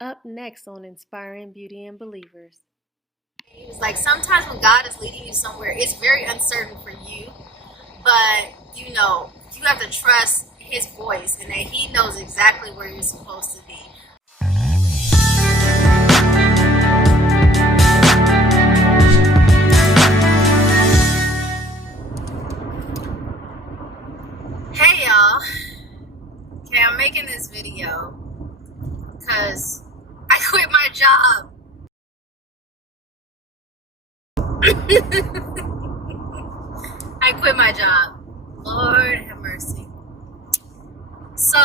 Up next on Inspiring Beauty and Believers. It's like sometimes when God is leading you somewhere, it's very uncertain for you, but you have to trust His voice and that He knows exactly where you're supposed to be. Hey y'all, okay, I'm making this video because I quit my job. I quit my job. Lord have mercy. So,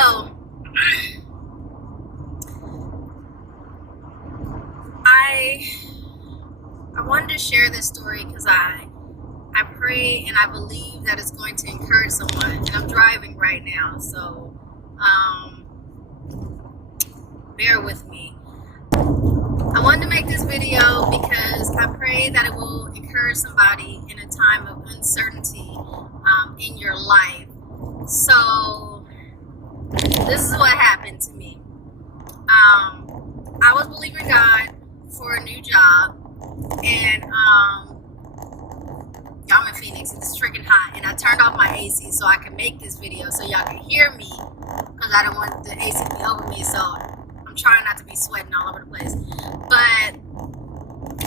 I wanted to share this story because I pray and I believe that it's going to encourage someone. And I'm driving right now, so bear with me. I wanted to make this video because I pray that it will encourage somebody in a time of uncertainty in your life. So this is what happened to me. I was believing God for a new job, and y'all in Phoenix, it's freaking hot, and I turned off my AC so I can make this video so y'all can hear me because I don't want the AC to be over me, so I'm trying not to be sweating all over the place. But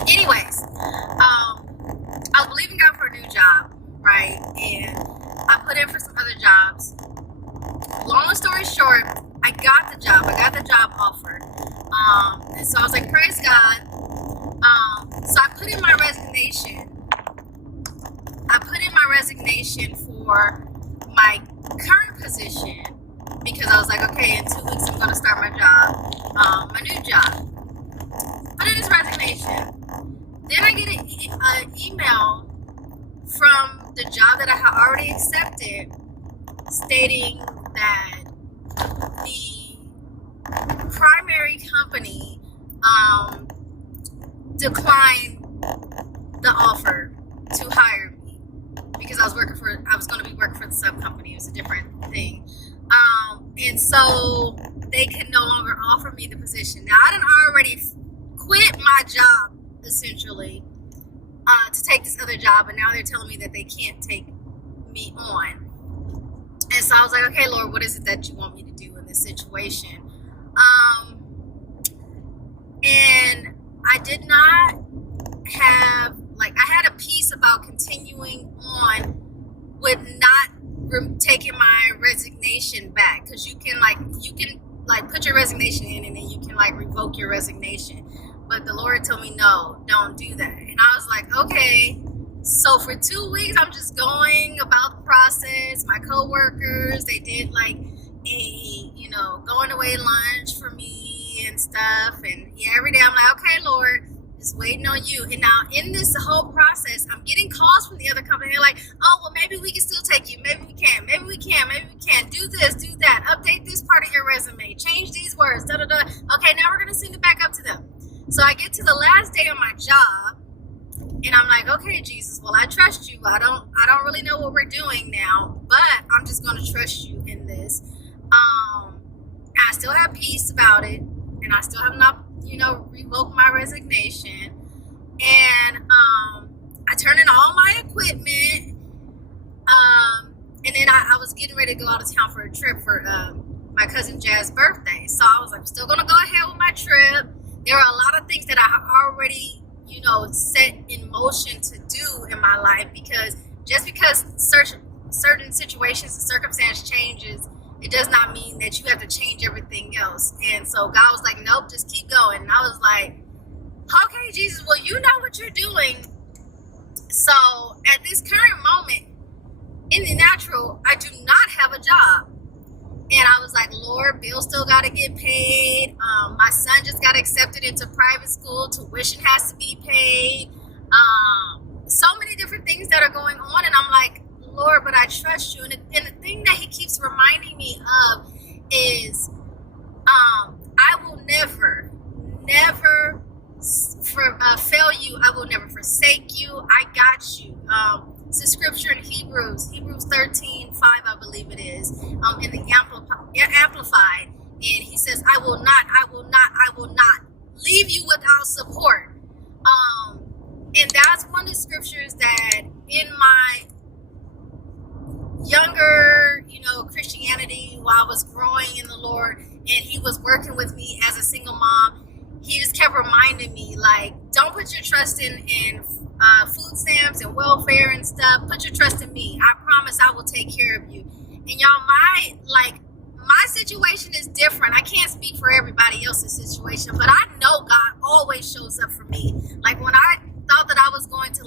anyways, I was believing God for a new job, right? And I put in for some other jobs. Long story short, I got the job. I got the job offer. And so I was like, praise God. So I put in my resignation. For my current position because I was like, okay, in 2 weeks I'm going to start my job, my new job. Put in this resignation. Then I get an email from the job that I had already accepted stating that the primary company declined the offer to hire me because I was going to be working for the sub company. It was a different thing. And so they could no longer offer me the position. Now, I done already quit my job, essentially, to take this other job, and now they're telling me that they can't take me on. And so I was like, okay, Lord, what is it that you want me to do in this situation? And I did not have, I had a peace about continuing on with not taking my resignation back, because you can put your resignation in and then you can revoke your resignation. But the Lord told me, no, don't do that. And I was like, okay. So for 2 weeks, I'm just going about the process. My coworkers, they did a going away lunch for me and stuff. And yeah, every day I'm like, okay, Lord, just waiting on you. And now in this whole process, I'm getting calls from the other company. They're like, oh, well, maybe we can still take you. Maybe we can. Maybe we can. Maybe we can. Do this, do that. Update this part of your resume. Change these words. Da, da, da. Okay, now we're going to send it back up to them. So I get to the last day of my job, and I'm like, okay, Jesus, well, I trust you. I don't really know what we're doing now, but I'm just going to trust you in this. I still have peace about it, and I still have not, revoked my resignation. And I turned in all my equipment, and then I was getting ready to go out of town for a trip for my cousin Jazz's birthday. So I was like, I'm still going to go ahead with my trip. There are a lot of things that I already set in motion to do in my life, because just because certain situations and circumstance changes, it does not mean that you have to change everything else. And so God was like, nope, just keep going. And I was like, okay, Jesus, well, you know what you're doing. So at this current moment, in the natural, I do not have a job. And I was like, Lord, bills still got to get paid. My son just got accepted into private school. Tuition has to be paid. So many different things that are going on. And I'm like, Lord, but I trust you. And the thing that He keeps reminding me of is I will never fail you. I will never forsake you. I got you. It's a scripture in Hebrews 13:5, I believe it is, in the Amplified. And he says, I will not leave you without support. And that's one of the scriptures that in my younger, Christianity, while I was growing in the Lord and he was working with me as a single mom, he just kept reminding me, like, don't put your trust in food stamps and welfare and stuff. Put your trust in me. I promise I will take care of you. And y'all, my situation is different. I can't speak for everybody else's situation, but I know God always shows up for me. Like when I thought that I was going to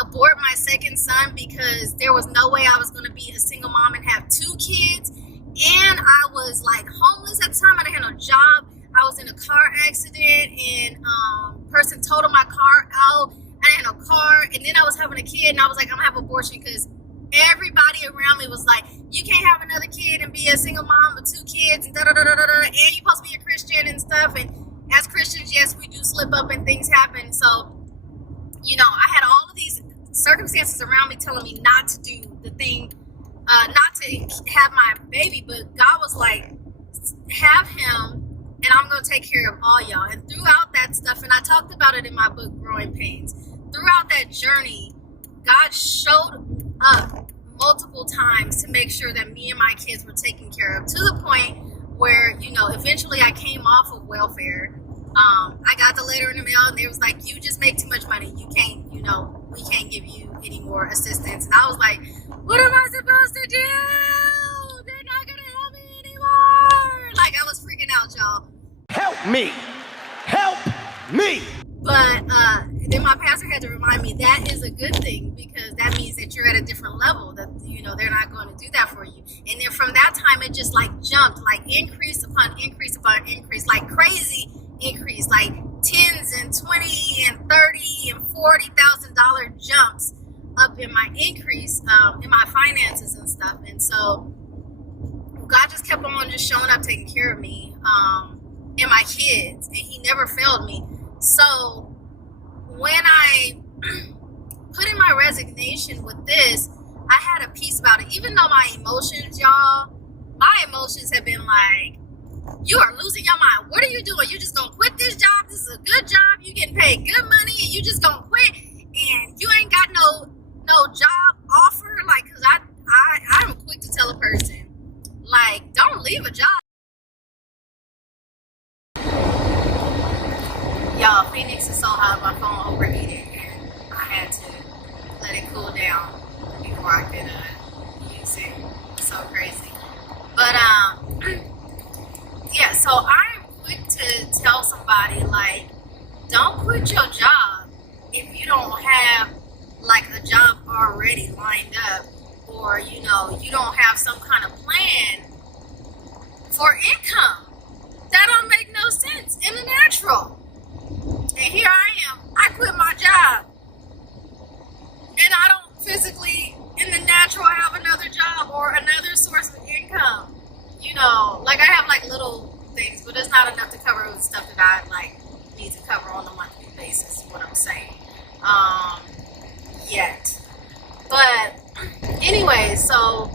abort my second son because there was no way I was going to be a single mom and have 2 kids, and I was homeless at the time. I didn't have no job. I was in a car accident and person totaled my car out. I didn't have no car, and then I was having a kid, and I was like, I'm gonna have abortion because everybody around me was like, you can't have another kid and be a single mom with 2 kids and and you're supposed to be a Christian and stuff. And as Christians, yes, we do slip up and things happen. So, I had all of these circumstances around me telling me not to do the thing, not to have my baby, but God was like, have him and I'm going to take care of all y'all. And throughout that stuff, and I talked about it in my book, Growing Pains, throughout that journey, God showed up multiple times to make sure that me and my kids were taken care of, to the point where, eventually I came off of welfare. I got the letter in the mail and they was like, you just make too much money. You can't, we can't give you any more assistance. And I was like, what am I supposed to do? They're not going to help me anymore. Like, I was freaking out, y'all. Help me. Help me. But then my pastor had to remind me that is a good thing, because that means that you're at a different level, that, they're not going to do that for you. And then from that time, it just jumped, increase upon increase upon increase, like crazy increase, like tens and 20 and 30 and $40,000 jumps up in my increase, in my finances and stuff. And so God just kept on just showing up, taking care of me, and my kids, and he never failed me. So when I put in my resignation with this, I had a peace about it. Even though my emotions have been like, you are losing your mind. What are you doing? You just gonna quit this job? This is a good job. You getting paid good money, and you just gonna quit? And you ain't got no job offer? Cause I'm quick to tell a person, don't leave a job. Y'all, Phoenix is so hot, my phone overheated. I had to let it cool down before I could use it. It's so crazy. But yeah, so I'm quick to tell somebody, don't quit your job if you don't have a job already lined up, or you don't have some kind of plan for income. That don't make no sense in the natural. And here I am, I quit my job, and I don't physically, in the natural, have another job or another source of income. I have little things, but it's not enough to cover the stuff that I need to cover on a monthly basis, is what I'm saying. Yet. But anyway, so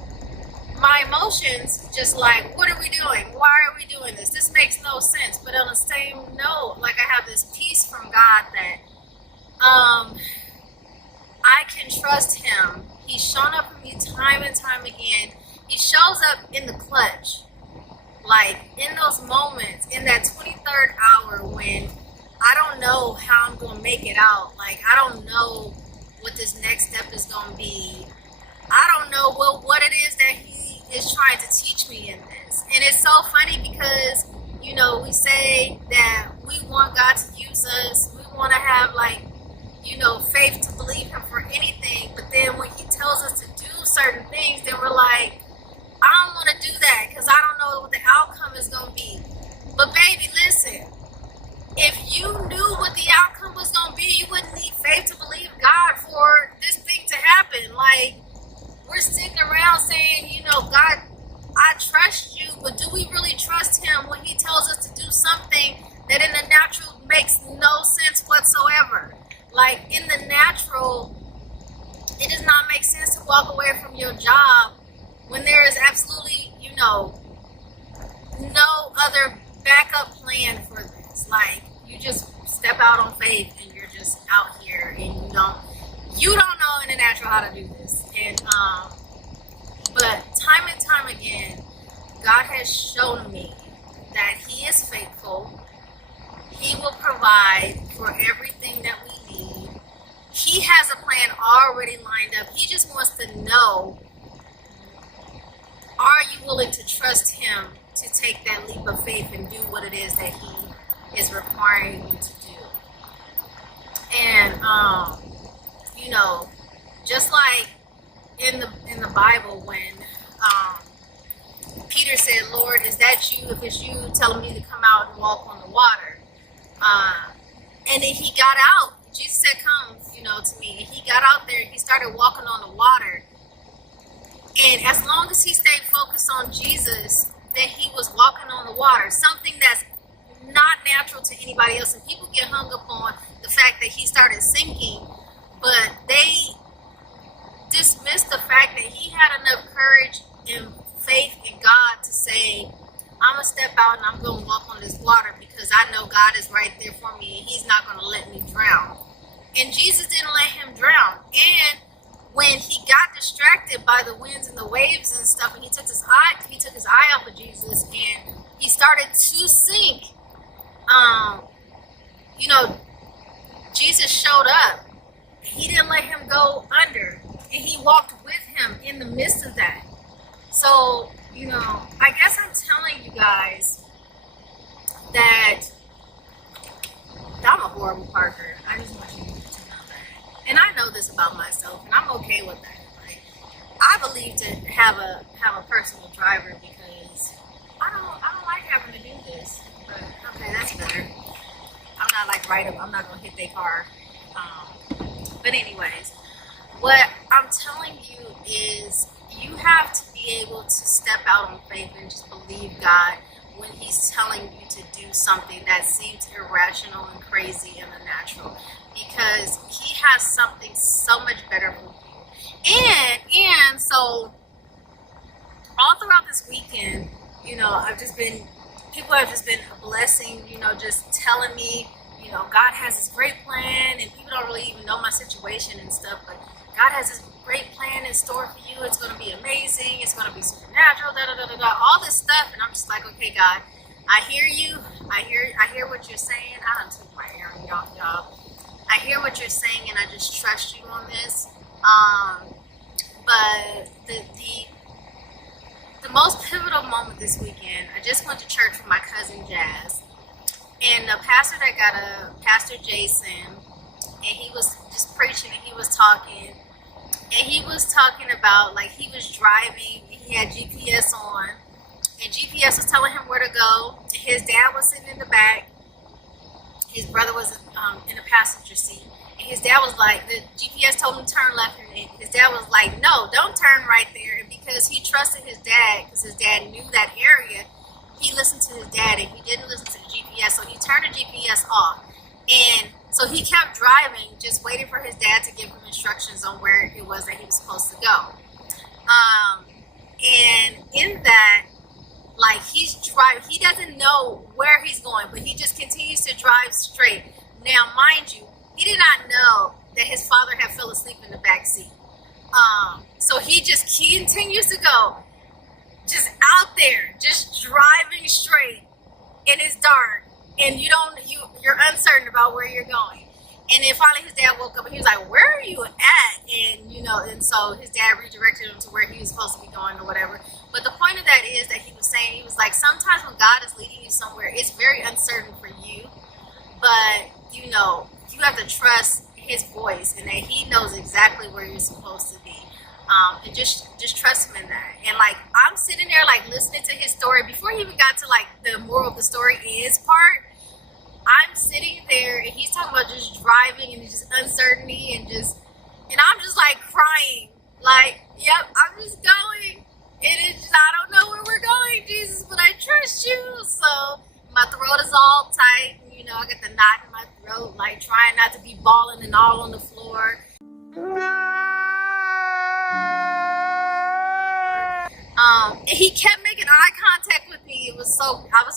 my emotions just what are we doing? Why are we doing this? This makes no sense. But on the same note, I have this peace from God that I can trust him. He's shown up for me time and time again. He shows up in the clutch. In those moments, in that 23rd hour when I don't know how I'm going to make it out. I don't know what this next step is going to be. I don't know what it is that he is trying to teach me in this. And it's so funny because, we say that we want God to use us. We want to have faith to believe him for anything. But then when he tells us to do certain things, then we're like, I don't want to do that because I don't know what the outcome is going to be. But baby, listen, if you knew what the outcome was going to be, you wouldn't need faith to believe God for this thing to happen. We're sitting around saying, God, I trust you, but do we really trust him when he tells us to do something that in the natural makes no sense whatsoever? In the natural, it does not make sense to walk away from your job when there is absolutely, no other backup plan for this. Like, you just step out on faith and you're just out here and you don't know in the natural how to do this. And but time and time again, God has shown me that He is faithful. He will provide for everything that we need. He has a plan already lined up. He just wants to know, are you willing to trust Him to take that leap of faith and do what it is that He is requiring you to do? And just like in the Bible, when Peter said, "Lord, is that you? If it's you, telling me to come out and walk on the water." And then he got out. Jesus said, "Come, to me." And he got out there. He started walking on the water. And as long as he stayed focused on Jesus, that he was walking on the water, something that's not natural to anybody else. And people get hung up on the fact that he started sinking, but they dismissed the fact that he had enough courage and faith in God to say, I'm going to step out and I'm going to walk on this water because I know God is right there for me and He's not going to let me drown. And Jesus didn't let him drown. And when he got distracted by the winds and the waves and stuff, and he took his eye off of Jesus and he started to sink, Jesus showed up. He didn't let him go under, and he walked with him in the midst of that. So, I guess I'm telling you guys that I'm a horrible parker. I just want you to know that. And I know this about myself, and I'm okay with that. Like, I believe to have a personal driver because I don't like having to do this. But okay, that's better. I'm not like I'm not gonna hit their car. But anyways, what I'm telling you is you have to be able to step out on faith and just believe God when He's telling you to do something that seems irrational and crazy in the natural, because He has something so much better for you. And so all throughout this weekend, people have just been a blessing, just telling me, God has this great plan, and people don't really even know my situation and stuff, but God has this great plan in store for you. It's going to be amazing. It's going to be supernatural, all this stuff. And I'm just like, okay, God, I hear you. I hear what you're saying. I done took my air, y'all. I hear what you're saying, and I just trust you on this. But the most pivotal moment this weekend, I just went to church with my cousin Jazz. And the pastor that got Pastor Jason, and he was just preaching and he was talking. And he was talking about, like, he was driving and he had GPS on. And GPS was telling him where to go. And his dad was sitting in the back. His brother was in the passenger seat. And his dad was like, the GPS told him to turn left. And his dad was like, no, don't turn right there. And because he trusted his dad, because his dad knew that area, he listened to his dad and he didn't listen to the GPS. So he turned the GPS off. And so he kept driving, just waiting for his dad to give him instructions on where it was that he was supposed to go. And in that, like, he's driving, he doesn't know where he's going, but he just continues to drive straight. Now, mind you, he did not know that his father had fell asleep in the back seat. So he continues to go, just out there, just driving straight, and it's dark, and you're uncertain about where you're going. And then finally his dad woke up and he was like, where are you at? And so his dad redirected him to where he was supposed to be going or whatever. But the point of that is that he was saying, he was like, sometimes when God is leading you somewhere, it's very uncertain for you, but you have to trust His voice and that He knows exactly where you're supposed to be. And just trust Him in that. And like, I'm sitting there like listening to his story before he even got to like the moral of the story is part. I'm sitting there and he's talking about just driving and just uncertainty and I'm just like crying. Like, yep, I'm just going. I don't know where we're going, Jesus, but I trust you. So my throat is all tight. I got the knot in my throat, like trying not to be bawling and all on the floor. And he kept making eye contact with me. I was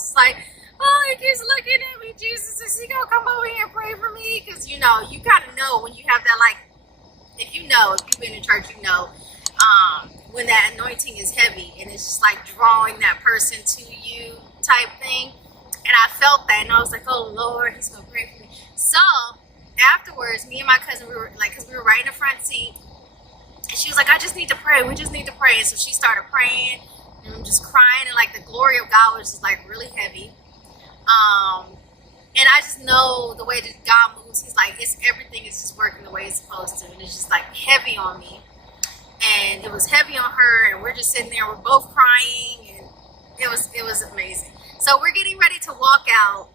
just like, oh, he keeps looking at me. Jesus, is he gonna come over here and pray for me? Because you kind of know when you have that, like, if you've been in church, when that anointing is heavy and it's just like drawing that person to you type thing. And I felt that, and I was like, oh Lord, he's gonna pray for me. So afterwards, me and my cousin, we were like, because we were right in the front seat, and she was like, I just need to pray. We just need to pray. And so she started praying, and I'm just crying, and like the glory of God was just like really heavy. And I just know the way that God moves, he's like, everything is just working the way it's supposed to. And it's just like heavy on me. And it was heavy on her, and we're just sitting there, we're both crying, and it was amazing. So we're getting ready to walk out,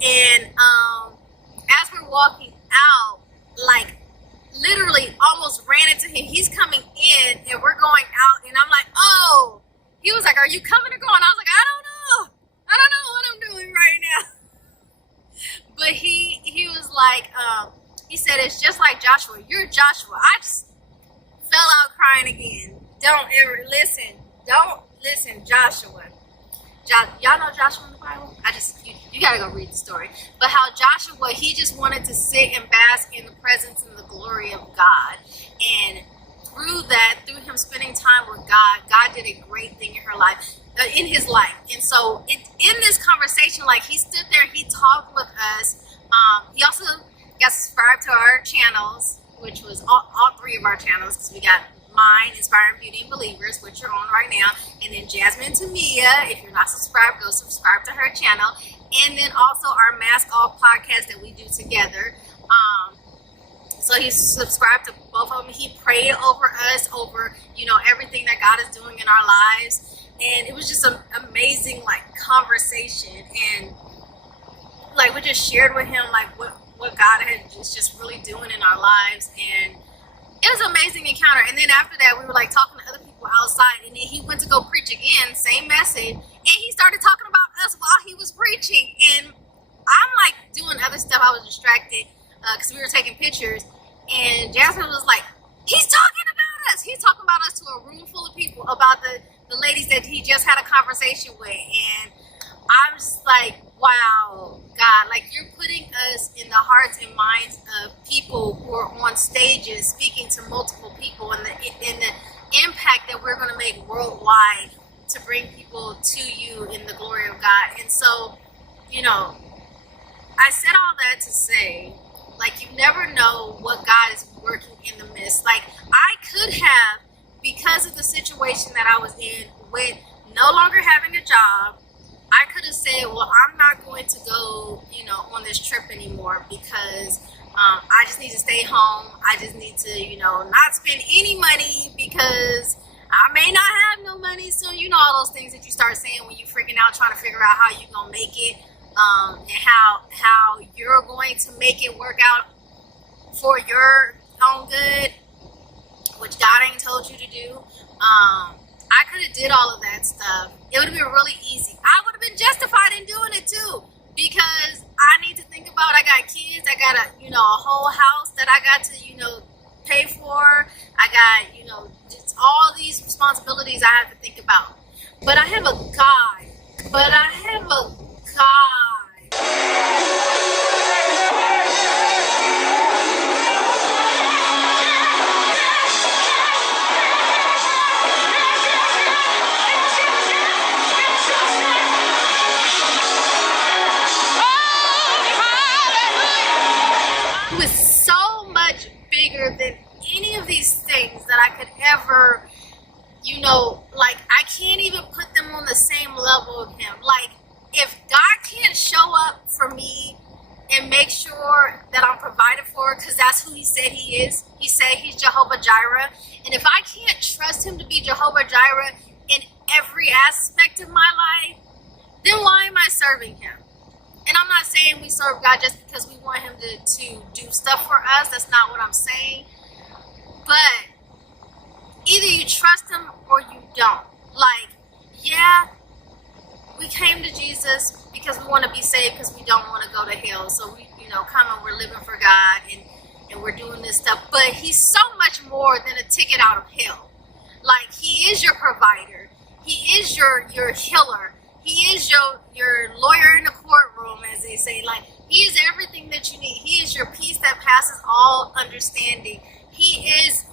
and as we're walking out, like literally almost ran into him. He's coming in, and we're going out, and I'm like, oh. He was like, are you coming or going? I was like, I don't know what I'm doing right now. But he was like, he said, it's just like Joshua. You're Joshua. I just fell out crying again. Don't listen, Joshua. Y'all know Joshua in the Bible? You gotta go read the story. But how Joshua, he just wanted to sit and bask in the presence and the glory of God. And through him spending time with God, God did a great thing in his life. And so in this conversation, like he stood there, he talked with us. He also got subscribed to our channels, which was all three of our channels, because we got mine, Inspiring Beauty and Believers, which you're on right now, and then Jasmine Tamia. If you're not subscribed, go subscribe to her channel. And then also our Mask Off podcast that we do together. So he subscribed to both of them. He prayed over us, over everything that God is doing in our lives, and it was just an amazing conversation. And like we just shared with him what God had just really doing in our lives, and it was an amazing encounter. And then after that, we were talking to other people outside, and then he went to go preach again, same message, and he started talking about us while he was preaching. And I'm doing other stuff. I was distracted because we were taking pictures, and Jasmine was like, he's talking about us. He's talking about us to a room full of people, about the ladies that he just had a conversation with. And I'm just like, wow, God, you're putting us in the hearts and minds of people who are on stages speaking to multiple people, and the impact that we're going to make worldwide to bring people to you in the glory of God. And so, I said all that to say, you never know what God is working in the midst. I could have, because of the situation that I was in with no longer having a job, I could have said, well, I'm not going to go, on this trip anymore, because I just need to stay home. I just need to, not spend any money, because I may not have no money. So, all those things that you start saying when you're freaking out trying to figure out how you're going to make it, and how you're going to make it work out for your own good, which God ain't told you to do. I could have did all of that stuff. It would have been really easy. I would have been justified in doing it too, because I need to think about, I got kids, I got a whole house that I got to, pay for. I got, just all these responsibilities I have to think about. But I have a God. Who is so much bigger than any of these things that I could ever, I can't even put them on the same level of him. If God can't show up for me and make sure that I'm provided for, because that's who he said he is. He said he's Jehovah Jireh. And if I can't trust him to be Jehovah Jireh in every aspect of my life, then why am I serving him? And I'm not saying we serve God just because we want him to do stuff for us. That's not what I'm saying. But either you trust him or you don't. We came to Jesus because we want to be saved, because we don't want to go to hell. So we, come and we're living for God, and we're doing this stuff. But he's so much more than a ticket out of hell. He is your provider. He is your healer. He is your lawyer in the courtroom, as they say. Like, he is everything that you need. He is your peace that passes all understanding. He is,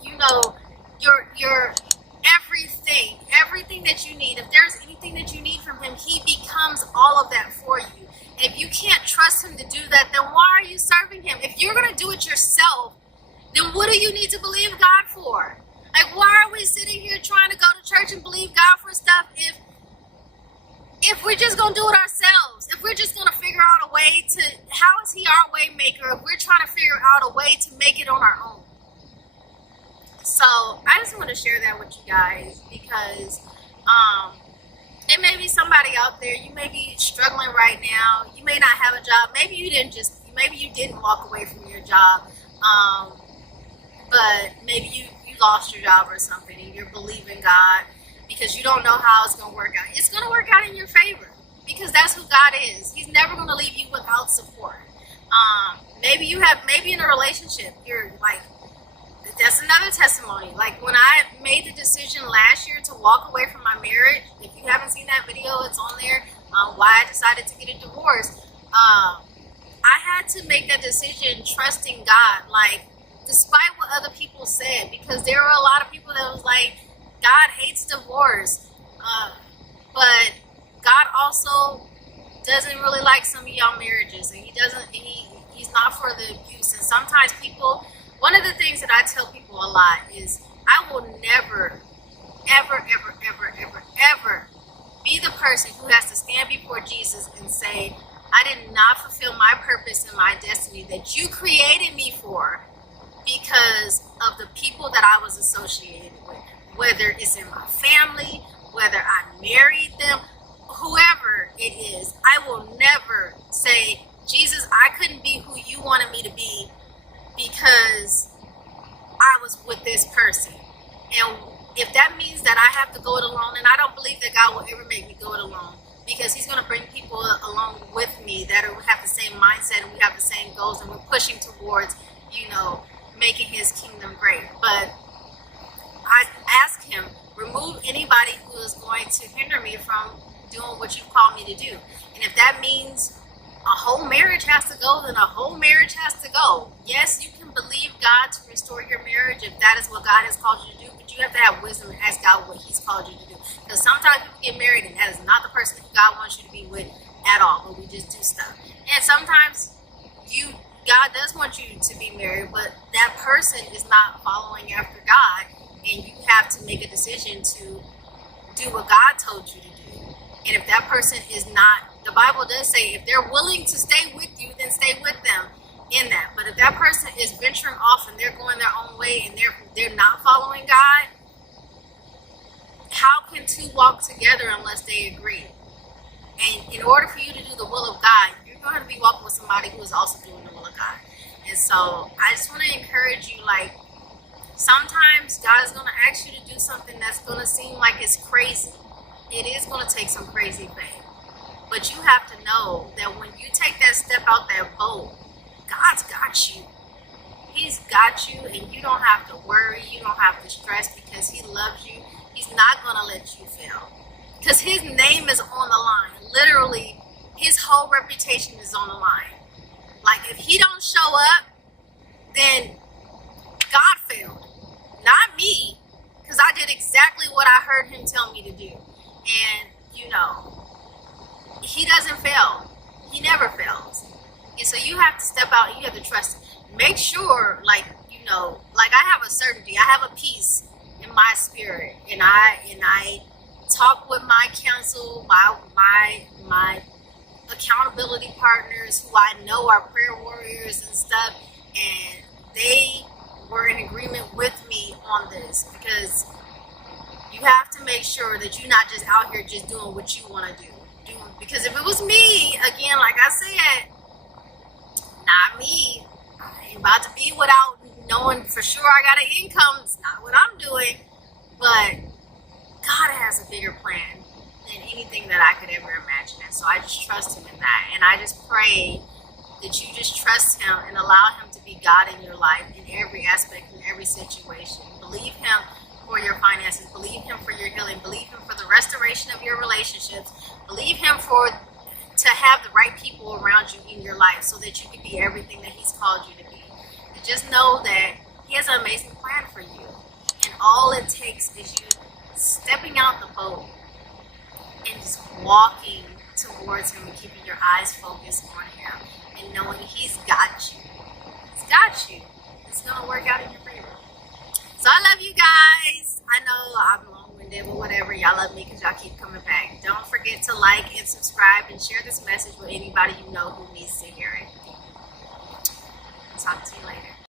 your everything that you need. If there's anything that you need from him, he becomes all of that for you. And if you can't trust him to do that, then why are you serving him? If you're going to do it yourself, then what do you need to believe God for? Like, why are we sitting here trying to go to church and believe God for stuff if we're just going to do it ourselves? If we're just going to figure out a way to, how is he our way maker if we're trying to figure out a way to make it on our own? So I just want to share that with you guys because it may be somebody out there. You may be struggling right now. You may not have a job. Maybe you didn't walk away from your job, but maybe you lost your job or something, and you're believing God because you don't know how it's going to work out. It's going to work out in your favor because that's who God is. He's never going to leave you without support. Maybe in a relationship, you're like, that's another testimony. Like, when I made the decision last year to walk away from my marriage, if you haven't seen that video, it's on there, why I decided to get a divorce. I had to make that decision trusting God, like, despite what other people said, because there were a lot of people that was like, God hates divorce. But God also doesn't really like some of y'all marriages, and he's not for the abuse. And sometimes people, one of the things that I tell people a lot is, I will never, ever, ever, ever, ever, ever be the person who has to stand before Jesus and say, I did not fulfill my purpose and my destiny that you created me for because of the people that I was associated with. Whether it's in my family, whether I married them, whoever it is, I will never say, Jesus, I couldn't be who you wanted me to be because I was with this person. And if that means that I have to go it alone, and I don't believe that God will ever make me go it alone, because he's going to bring people along with me that have the same mindset and we have the same goals and we're pushing towards, making his kingdom great. But I ask him, remove anybody who is going to hinder me from doing what you've called me to do. And if that means a whole marriage has to go, then a whole marriage has to go. Yes, you can believe God to restore your marriage if that is what God has called you to do, but you have to have wisdom and ask God what he's called you to do. Because sometimes people get married and that is not the person who God wants you to be with at all, but we just do stuff. And sometimes God does want you to be married, but that person is not following after God, and you have to make a decision to do what God told you to do. And if that person is not, the Bible does say, if they're willing to stay with you, then stay with them in that. But if that person is venturing off and they're going their own way and they're not following God, how can two walk together unless they agree? And in order for you to do the will of God, you're going to be walking with somebody who is also doing the will of God. And so I just want to encourage you, like, sometimes God is going to ask you to do something that's going to seem like it's crazy. It is going to take some crazy faith. But you have to know that when you take that step out that boat, God's got you. He's got you, and you don't have to worry. You don't have to stress because he loves you. He's not going to let you fail because his name is on the line. Literally, his whole reputation is on the line. Like, if he don't show up, then God failed. Not me, because I did exactly what I heard him tell me to do. And, he doesn't fail. He never fails. And so you have to step out and you have to trust him. Make sure, like I have a certainty. I have a peace in my spirit. And I talk with my counsel, my accountability partners who I know are prayer warriors and stuff. And they were in agreement with me on this, because you have to make sure that you're not just out here just doing what you want to do. Because if it was me, again, like I said, not me. I ain't about to be without knowing for sure I got an income. It's not what I'm doing. But God has a bigger plan than anything that I could ever imagine. And so I just trust him in that. And I just pray that you just trust him and allow him to be God in your life in every aspect, in every situation. Believe him for for your finances. Believe him for your healing. Believe him for the restoration of your relationships. Believe him to have the right people around you in your life so that you can be everything that he's called you to be. And just know that he has an amazing plan for you. And all it takes is you stepping out the boat and just walking towards him and keeping your eyes focused on him and knowing he's got you. He's got you. It's going to work out in your favor. So I love you guys. I know I'm long-winded, but whatever. Y'all love me because y'all keep coming back. Don't forget to like and subscribe and share this message with anybody you know who needs to hear it. Talk to you later.